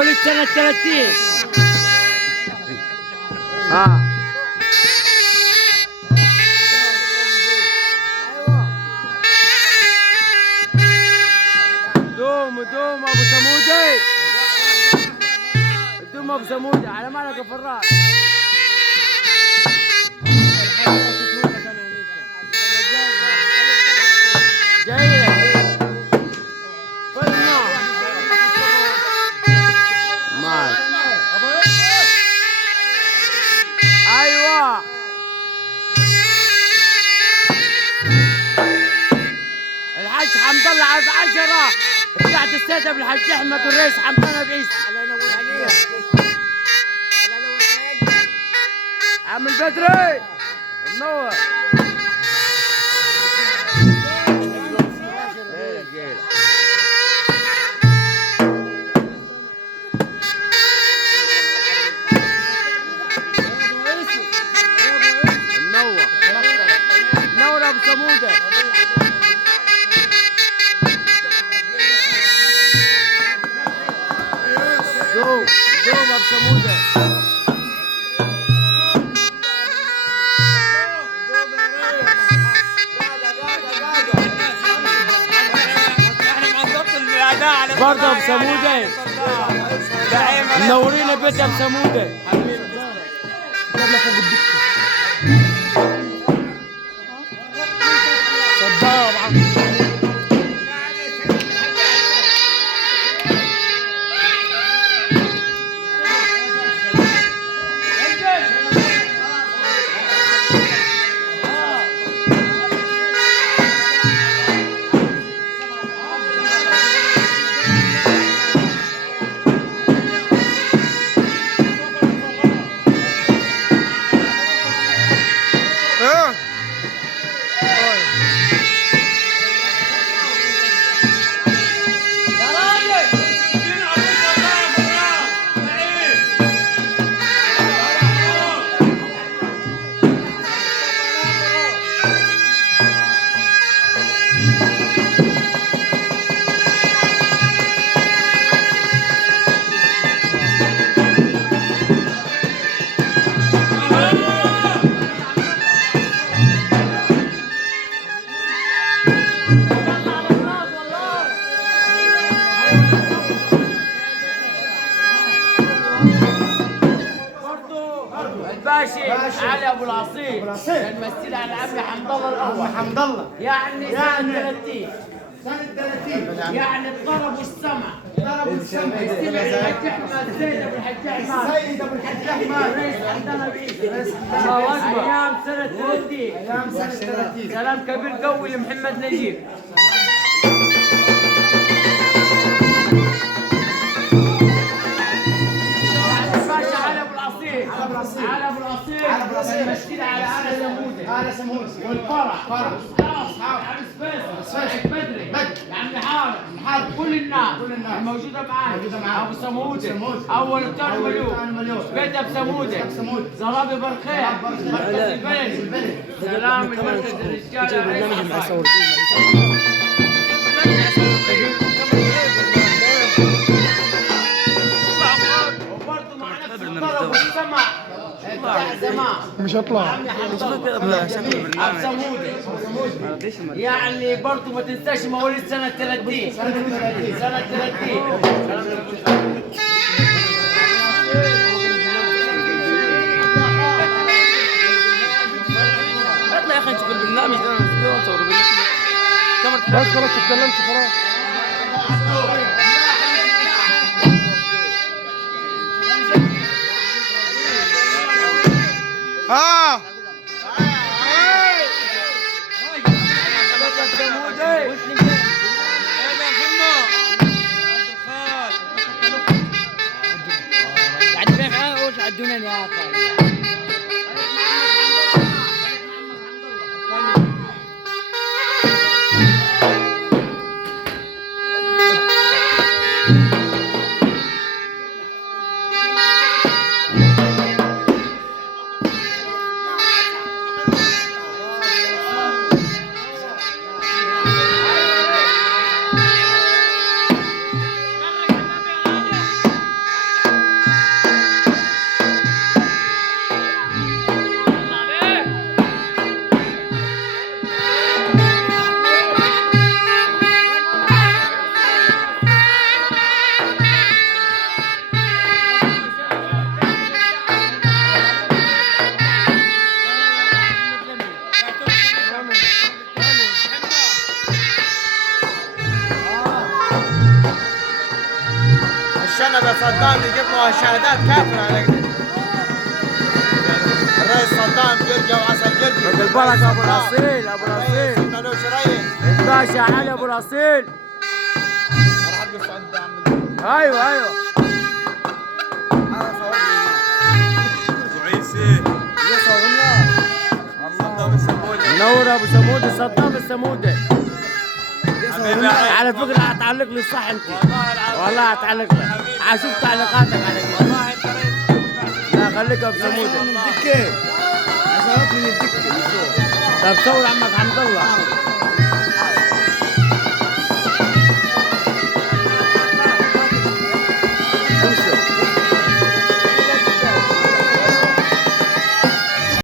مواليد سنة 30. دوم ابو سمودي، دوم ابو سمودي على مالك يا فراس. جاي لك فلنا مال. ايوه الحاج حمد الله عايز 10 طلعت السيدة بالحاج احمد والرئيس حمدان بعيسى. الله ينور عليك عم البدري منور. منور ابو سموده. دوم ابو سموده. برضه ابو سموده منورين بيت ابو سموده. الباشي علي ابو العصير الممثل على عمي حمد الله الاول. حمد الله يعني سنة 30 يعني الطرب والسمع. السيد ابو الحاج احمد، سيد ابو الحاج احمد رئيس حمدان بعيسى. ايام سنة 30. سلام كبير قوي لمحمد نجيب. على ابو العصير المشكلة على سموده والفرح عبد السبيس بدري عم حارب كل الناس الموجودة معانا. ابو سموده اول الثاني مليون بيت ابو سموده زرابي بالخير مركز البلد. سلام مركز الرجال. مش هطلع يعني برضه ما تنساش مواليد سنة 30. اطلع يا اخي نشوف البرنامج ده نصور بس خلاص تتكلمش خلاص. عدونا يا اخي. صدام يجيب مشاهدات كافرة على كده. الرئيس صدام جرجا وعسل جرجي. البركة ابو الاصيل ابو الاصيل. ملوش رئيس. الباشا علي ابو الاصيل. ايوه ايوه. وعيسي. صدام السمودي. منور ابو سمودي صدام السمودي. حبيبي على فكرة هتعلق لي صح انت. والله هتعلق لك. شوف تعليقاتك على كده. والله انت رئيس. لا خليك ابو سمودي. من الدكة. عشان من الدكة. طب صور عمك حمد الله.